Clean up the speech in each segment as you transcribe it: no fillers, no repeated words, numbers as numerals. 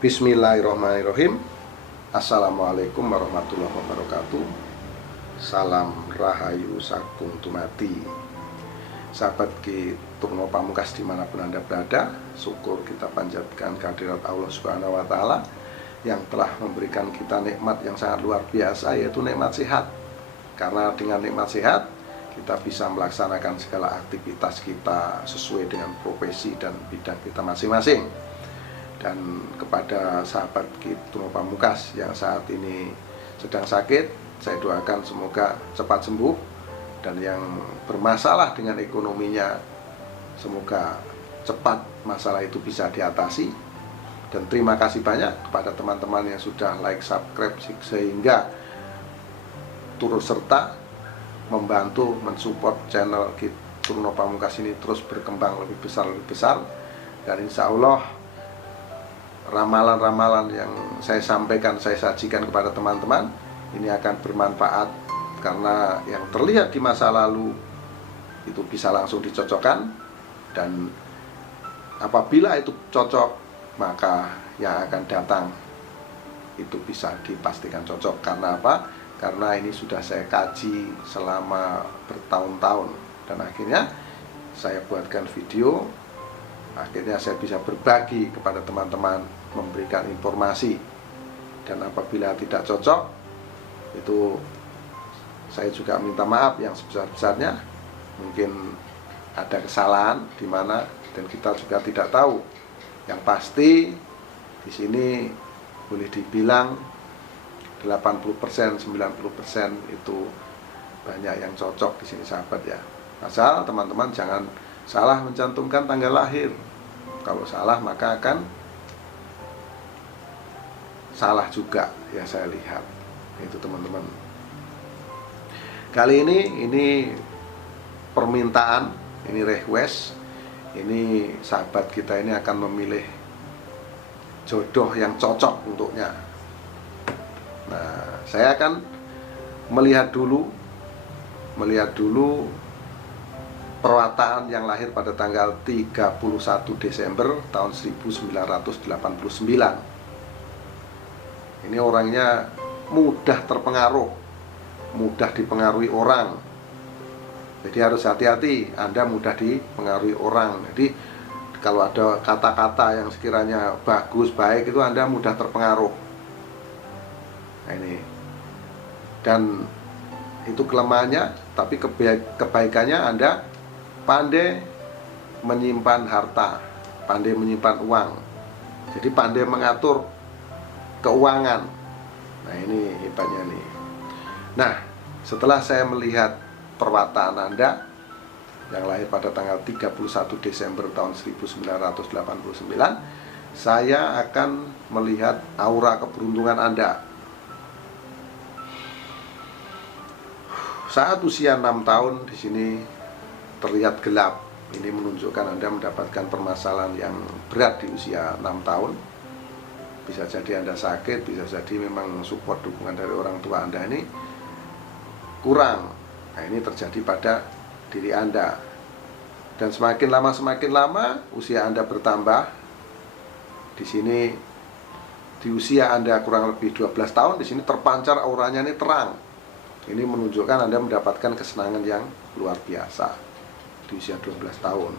Bismillahirrahmanirrahim. Assalamualaikum warahmatullahi wabarakatuh. Salam rahayu sagung tumati. Sahabat Ki Turno Pamungkas dimanapun Anda berada, syukur kita panjatkan kehadirat Allah Subhanahu wa Ta'ala yang telah memberikan kita nikmat yang sangat luar biasa, yaitu nikmat sehat. Karena dengan nikmat sehat kita bisa melaksanakan segala aktivitas kita sesuai dengan profesi dan bidang kita masing-masing. Dan kepada sahabat Ki Turno Pamungkas yang saat ini sedang sakit, saya doakan semoga cepat sembuh. Dan yang bermasalah dengan ekonominya, semoga cepat masalah itu bisa diatasi. Dan terima kasih banyak kepada teman-teman yang sudah like, subscribe, sehingga turut serta membantu mensupport channel Ki Turno Pamungkas ini terus berkembang lebih besar. Dan insya Allah ramalan-ramalan yang saya sampaikan, saya sajikan kepada teman-teman ini akan bermanfaat, karena yang terlihat di masa lalu itu bisa langsung dicocokkan, dan apabila itu cocok maka yang akan datang itu bisa dipastikan cocok. Karena apa? Karena ini sudah saya kaji selama bertahun-tahun, dan akhirnya saya buatkan video. Akhirnya saya bisa berbagi kepada teman-teman, memberikan informasi. Dan apabila tidak cocok, itu saya juga minta maaf yang sebesar-besarnya. Mungkin ada kesalahan di mana, dan kita juga tidak tahu. Yang pasti di sini boleh dibilang 80%, 90% itu banyak yang cocok di sini, sahabat ya. Asal teman-teman jangan salah mencantumkan tanggal lahir. Kalau salah maka akan salah juga ya, saya lihat. Itu teman-teman. Kali ini permintaan, ini request. Ini sahabat kita ini akan memilih jodoh yang cocok untuknya. Nah, saya akan melihat dulu perwataan yang lahir pada tanggal 31 Desember tahun 1989. Ini orangnya mudah terpengaruh, mudah dipengaruhi orang. Jadi harus hati-hati, Anda mudah dipengaruhi orang. Jadi kalau ada kata-kata yang sekiranya bagus, baik, itu Anda mudah terpengaruh. Nah ini. Dan itu kelemahannya, tapi kebaikannya Anda pandai menyimpan harta, pandai menyimpan uang. Jadi pandai mengatur keuangan. Nah ini hebatnya nih. Nah, setelah saya melihat perwataan Anda yang lahir pada tanggal 31 Desember tahun 1989, saya akan melihat aura keberuntungan Anda. Saat usia 6 tahun di sini terlihat gelap. Ini menunjukkan Anda mendapatkan permasalahan yang berat di usia 6 tahun. Bisa jadi Anda sakit, bisa jadi memang support, dukungan dari orang tua Anda ini kurang. Nah, ini terjadi pada diri Anda. Dan semakin lama usia Anda bertambah. Di sini di usia Anda kurang lebih 12 tahun, di sini terpancar auranya ini terang. Ini menunjukkan Anda mendapatkan kesenangan yang luar biasa di usia 12 tahun.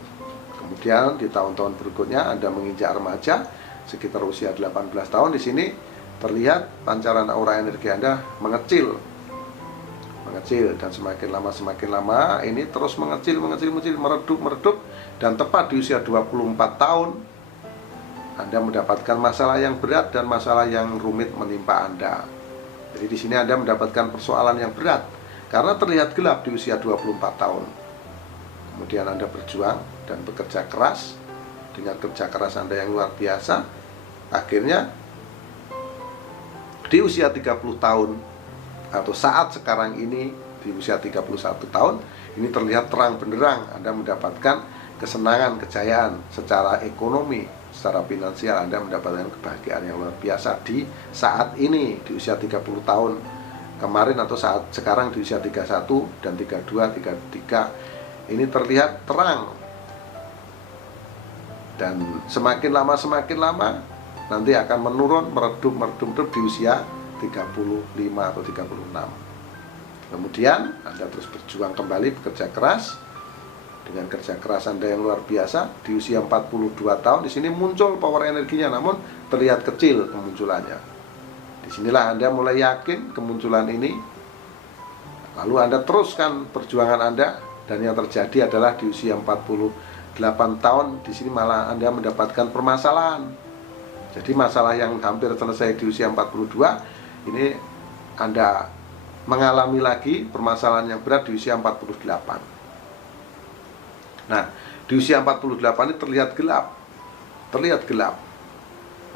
Kemudian di tahun-tahun berikutnya Anda menginjak remaja sekitar usia 18 tahun, di sini terlihat pancaran aura energi Anda mengecil, dan semakin lama ini terus mengecil, meredup, dan tepat di usia 24 tahun Anda mendapatkan masalah yang berat dan masalah yang rumit menimpa Anda. Jadi di sini Anda mendapatkan persoalan yang berat karena terlihat gelap di usia 24 tahun. Kemudian Anda berjuang dan bekerja keras. Dengan kerja keras Anda yang luar biasa, akhirnya di usia 30 tahun atau saat sekarang ini di usia 31 tahun, ini terlihat terang benderang Anda mendapatkan kesenangan, kejayaan secara ekonomi, secara finansial. Anda mendapatkan kebahagiaan yang luar biasa di saat ini di usia 30 tahun kemarin, atau saat sekarang di usia 31 dan 32, 33. Ini terlihat terang. Dan semakin lama nanti akan menurun, meredup di usia 35 atau 36. Kemudian Anda terus berjuang kembali, bekerja keras. Dengan kerja keras Anda yang luar biasa, di usia 42 tahun di sini muncul power energinya, namun terlihat kecil kemunculannya. Disinilah Anda mulai yakin kemunculan ini. Lalu Anda teruskan perjuangan Anda, dan yang terjadi adalah di usia 48 tahun di sini malah Anda mendapatkan permasalahan. Jadi masalah yang hampir selesai di usia 42, ini Anda mengalami lagi permasalahan yang berat di usia 48. Nah, di usia 48 ini terlihat gelap.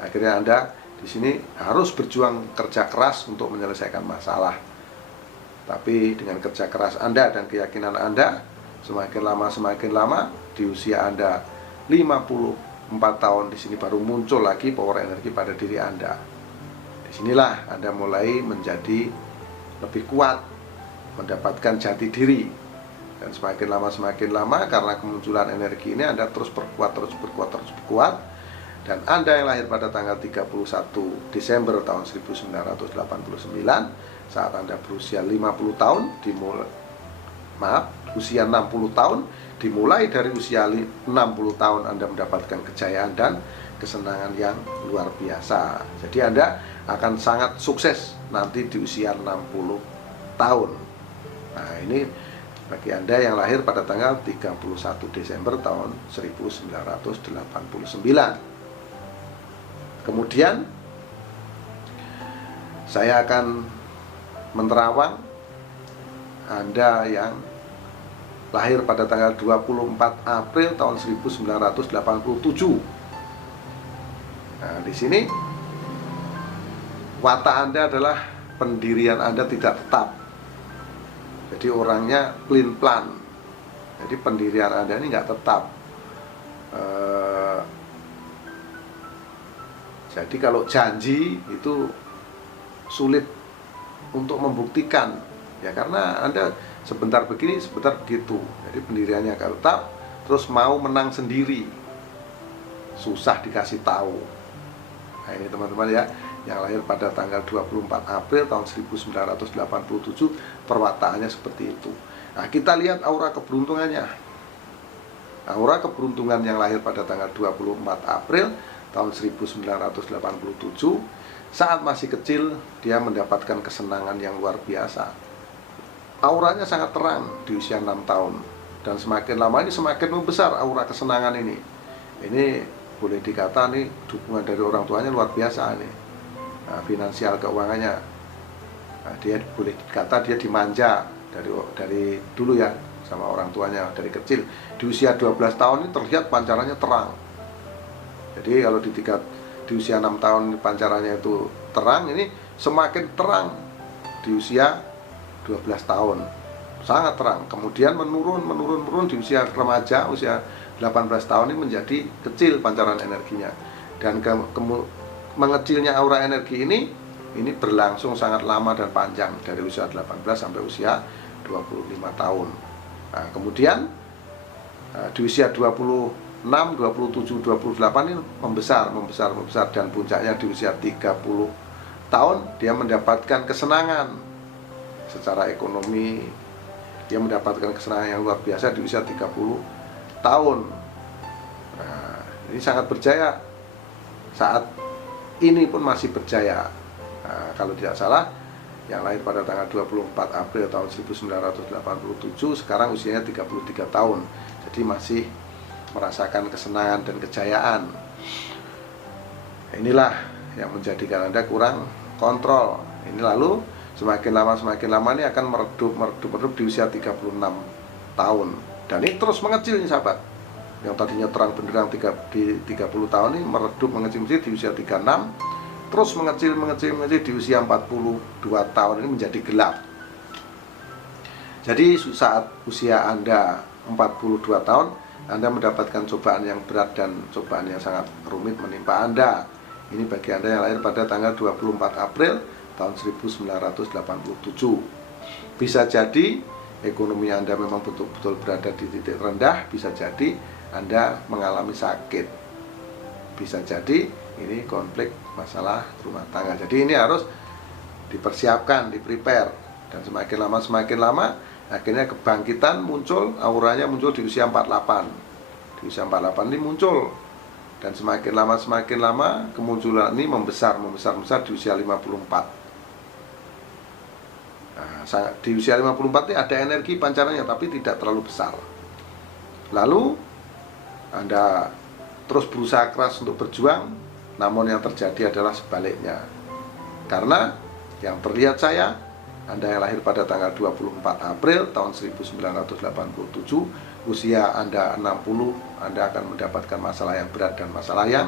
Akhirnya Anda di sini harus berjuang kerja keras untuk menyelesaikan masalah. Tapi dengan kerja keras Anda dan keyakinan Anda, semakin lama di usia Anda 54 tahun di sini baru muncul lagi power energi pada diri Anda. Disinilah Anda mulai menjadi lebih kuat, mendapatkan jati diri. Dan semakin lama karena kemunculan energi ini Anda terus berkuat. Dan Anda yang lahir pada tanggal 31 Desember tahun 1989, saat Anda berusia 50 tahun, usia 60 tahun, dimulai dari usia 60 tahun Anda mendapatkan kejayaan dan kesenangan yang luar biasa. Jadi Anda akan sangat sukses nanti di usia 60 tahun. Nah, ini bagi Anda yang lahir pada tanggal 31 Desember tahun 1989. Kemudian saya akan menerawang Anda yang lahir pada tanggal 24 April tahun 1987. Nah, di sini watak Anda adalah pendirian Anda tidak tetap. Jadi orangnya pelin-pelan. Jadi pendirian Anda ini nggak tetap. Jadi kalau janji itu sulit untuk membuktikan, ya karena Anda sebentar begini, sebentar begitu. Jadi pendiriannya nggak tetap, terus mau menang sendiri, susah dikasih tahu. Nah, ini teman-teman ya, yang lahir pada tanggal 24 April tahun 1987, perwataannya seperti itu. Nah, kita lihat aura keberuntungannya. Aura keberuntungan yang lahir pada tanggal 24 April tahun 1987, saat masih kecil dia mendapatkan kesenangan yang luar biasa. Auranya sangat terang di usia 6 tahun, dan semakin lama ini semakin membesar aura kesenangan ini. Ini boleh dikata nih dukungan dari orang tuanya luar biasa nih. Nah, finansial keuangannya, nah, dia boleh dikata dia dimanja dari dulu ya sama orang tuanya dari kecil. Di usia 12 tahun ini terlihat pancarannya terang. Jadi kalau di usia 6 tahun pancarannya itu terang, ini semakin terang di usia 12 tahun, sangat terang. Kemudian menurun di usia remaja, usia 18 tahun ini menjadi kecil pancaran energinya. Dan mengecilnya aura energi ini berlangsung sangat lama dan panjang, dari usia 18 sampai usia 25 tahun. Nah, kemudian di usia 26, 27, 28 ini membesar, dan puncaknya di usia 30 tahun dia mendapatkan kesenangan secara ekonomi. Dia mendapatkan kesenangan yang luar biasa di usia 30 tahun. Nah, ini sangat berjaya. Saat ini pun masih berjaya. Nah, kalau tidak salah, yang lahir pada tanggal 24 April tahun 1987, sekarang usianya 33 tahun. Jadi masih merasakan kesenangan dan kejayaan. Inilah yang menjadikan Anda kurang kontrol. Ini lalu semakin lama ini akan meredup di usia 36 tahun. Dan ini terus mengecil nih sahabat. Yang tadinya terang benderang di 30 tahun ini meredup mengecil di usia 36, terus mengecil di usia 42 tahun ini menjadi gelap. Jadi saat usia Anda 42 tahun, Anda mendapatkan cobaan yang berat dan cobaan yang sangat rumit menimpa Anda. Ini bagi Anda yang lahir pada tanggal 24 April tahun 1987. Bisa jadi ekonomi Anda memang betul-betul berada di titik rendah, bisa jadi Anda mengalami sakit. bisa jadi ini konflik masalah rumah tangga. Jadi ini harus dipersiapkan, di-prepare. Dan semakin lama akhirnya kebangkitan muncul, auranya muncul di usia 48. Di usia 48 ini muncul. Dan semakin lama kemunculan ini membesar di usia 54. Nah, di usia 54 ini ada energi pancarannya tapi tidak terlalu besar. Lalu Anda terus berusaha keras untuk berjuang, namun yang terjadi adalah sebaliknya. Karena yang terlihat saya, Anda yang lahir pada tanggal 24 April tahun 1987, usia Anda 60, Anda akan mendapatkan masalah yang berat dan masalah yang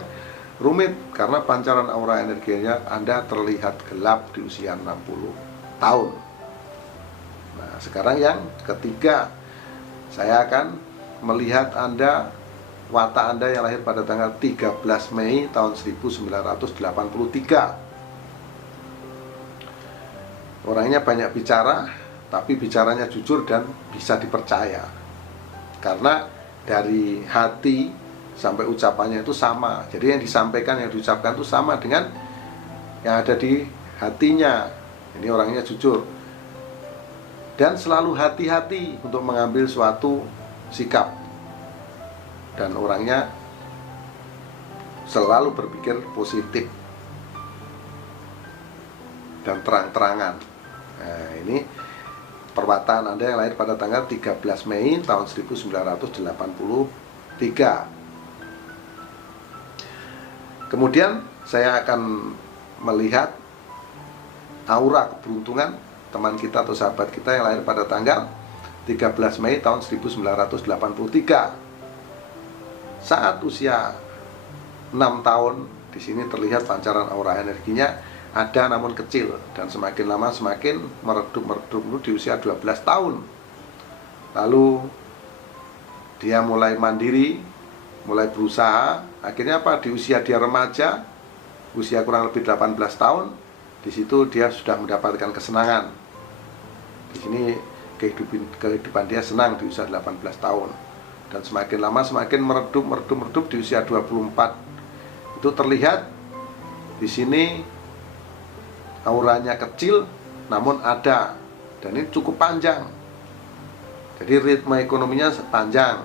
rumit. Karena pancaran aura energinya Anda terlihat gelap di usia 60 tahun. Nah, sekarang yang ketiga, saya akan melihat Anda, watak Anda yang lahir pada tanggal 13 Mei tahun 1983. Orangnya banyak bicara, tapi bicaranya jujur dan bisa dipercaya. Karena dari hati sampai ucapannya itu sama. Jadi yang disampaikan, yang diucapkan itu sama dengan yang ada di hatinya. Ini orangnya jujur. Dan selalu hati-hati untuk mengambil suatu sikap. Dan orangnya selalu berpikir positif dan terang-terangan. Nah, ini perwataan Anda yang lahir pada tanggal 13 Mei tahun 1983. Kemudian saya akan melihat aura keberuntungan teman kita atau sahabat kita yang lahir pada tanggal 13 Mei tahun 1983. Saat usia 6 tahun, di sini terlihat pancaran aura energinya ada namun kecil, dan semakin lama semakin meredup di usia 12 tahun. Lalu dia mulai mandiri, mulai berusaha. Akhirnya apa? Di usia dia remaja, usia kurang lebih 18 tahun, di situ dia sudah mendapatkan kesenangan. Di sini kehidupan dia senang di usia 18 tahun. Dan semakin lama semakin meredup di usia 24. Itu terlihat di sini auranya kecil namun ada, dan ini cukup panjang. Jadi ritme ekonominya panjang,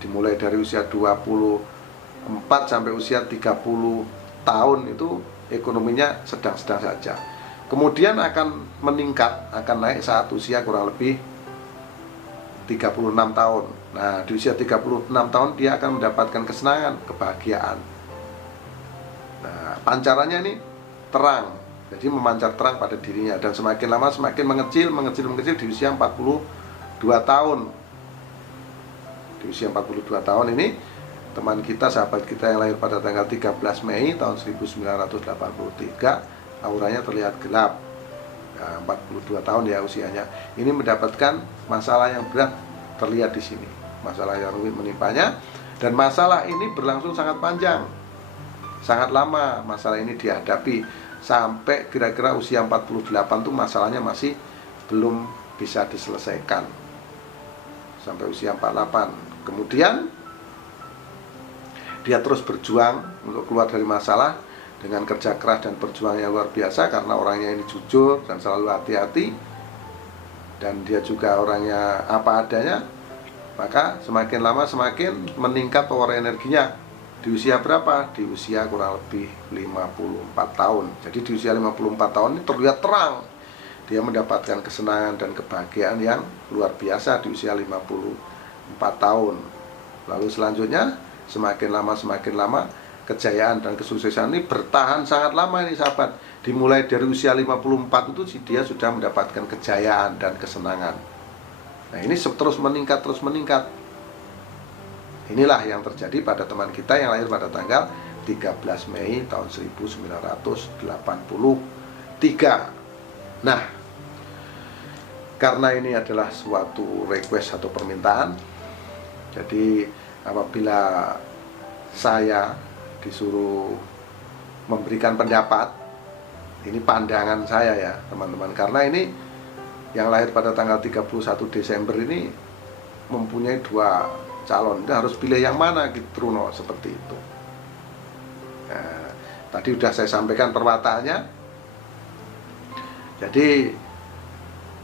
dimulai dari usia 24 sampai usia 30 tahun itu ekonominya sedang-sedang saja. Kemudian akan meningkat, akan naik saat usia kurang lebih 36 tahun. Nah, di usia 36 tahun dia akan mendapatkan kesenangan, kebahagiaan. Nah, pancarannya ini terang, jadi memancar terang pada dirinya. Dan semakin lama semakin mengecil di usia 42 tahun. Di usia 42 tahun ini, teman kita, sahabat kita yang lahir pada tanggal 13 Mei tahun 1983, auranya terlihat gelap. Nah, 42 tahun ya usianya. Ini mendapatkan masalah yang berat terlihat di sini. Masalah yang rumit menimpanya, dan masalah ini berlangsung sangat panjang. Sangat lama masalah ini dihadapi, sampai kira-kira usia 48 tuh masalahnya masih belum bisa diselesaikan. Sampai usia 48. Kemudian dia terus berjuang untuk keluar dari masalah dengan kerja keras dan perjuangan yang luar biasa, karena orangnya ini jujur dan selalu hati-hati, dan dia juga orangnya apa adanya. Maka semakin lama semakin meningkat power energinya. Di usia berapa? Di usia kurang lebih 54 tahun. Jadi di usia 54 tahun ini terlihat terang. Dia mendapatkan kesenangan dan kebahagiaan yang luar biasa di usia 54 tahun. Lalu selanjutnya semakin lama kejayaan dan kesuksesan ini bertahan sangat lama ini sahabat. Dimulai dari usia 54 itu dia sudah mendapatkan kejayaan dan kesenangan. Nah, ini terus meningkat. Inilah yang terjadi pada teman kita yang lahir pada tanggal 13 Mei tahun 1983. Nah, karena ini adalah suatu request atau permintaan, jadi apabila saya disuruh memberikan pendapat, ini pandangan saya ya teman-teman, karena ini yang lahir pada tanggal 31 Desember ini mempunyai dua calon. Kita harus pilih yang mana gitu, Truno, seperti itu. Nah, tadi sudah saya sampaikan perwataannya. Jadi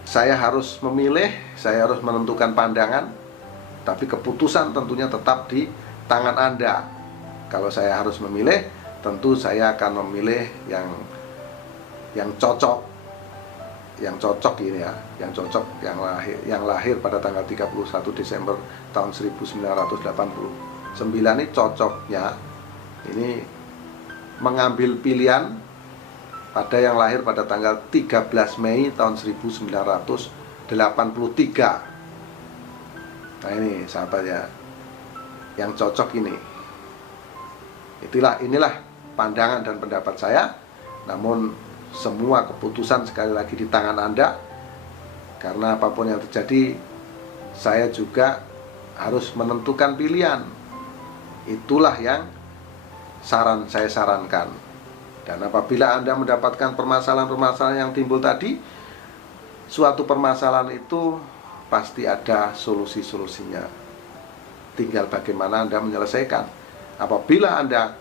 saya harus memilih, saya harus menentukan pandangan, tapi keputusan tentunya tetap di tangan Anda. Kalau saya harus memilih, tentu saya akan memilih yang cocok. Yang cocok ini ya, yang cocok, yang lahir pada tanggal 31 Desember tahun 1989 ini cocoknya ini mengambil pilihan pada yang lahir pada tanggal 13 Mei tahun 1983. Nah ini sahabat ya, yang cocok ini. Inilah pandangan dan pendapat saya. Namun semua keputusan sekali lagi di tangan Anda. Karena apapun yang terjadi, saya juga harus menentukan pilihan. Itulah yang saya sarankan. Dan apabila Anda mendapatkan permasalahan-permasalahan yang timbul tadi, suatu permasalahan itu pasti ada solusi-solusinya. Tinggal bagaimana Anda menyelesaikan. Apabila Anda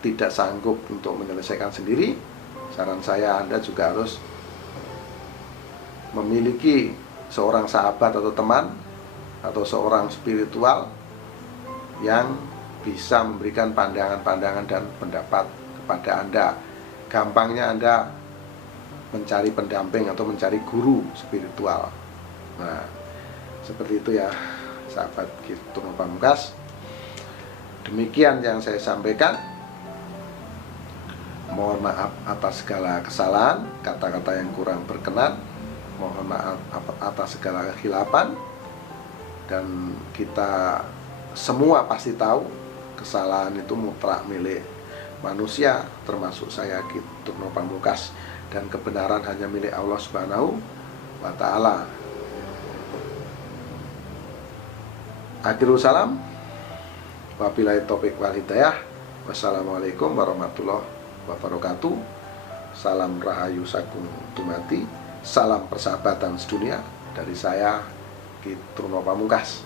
tidak sanggup untuk menyelesaikan sendiri, saran saya Anda juga harus memiliki seorang sahabat atau teman atau seorang spiritual yang bisa memberikan pandangan-pandangan dan pendapat kepada Anda. Gampangnya Anda mencari pendamping atau mencari guru spiritual. Nah, seperti itu ya sahabat Turno Pamungkas. Demikian yang saya sampaikan. Mohon maaf atas segala kesalahan, kata-kata yang kurang berkenan. Mohon maaf atas segala kehilapan. Dan kita semua pasti tahu kesalahan itu mutlak milik manusia, termasuk saya Turno Pamungkas. Dan kebenaran hanya milik Allah Subhanahu wa Ta'ala. Akhirul salam. Wabillahi taufiq wal hidayah. Wassalamualaikum warahmatullahi wabarakatuh. Salam rahayu sagung dumati. Salam persahabatan sedunia dari saya Ki Turno Pamungkas.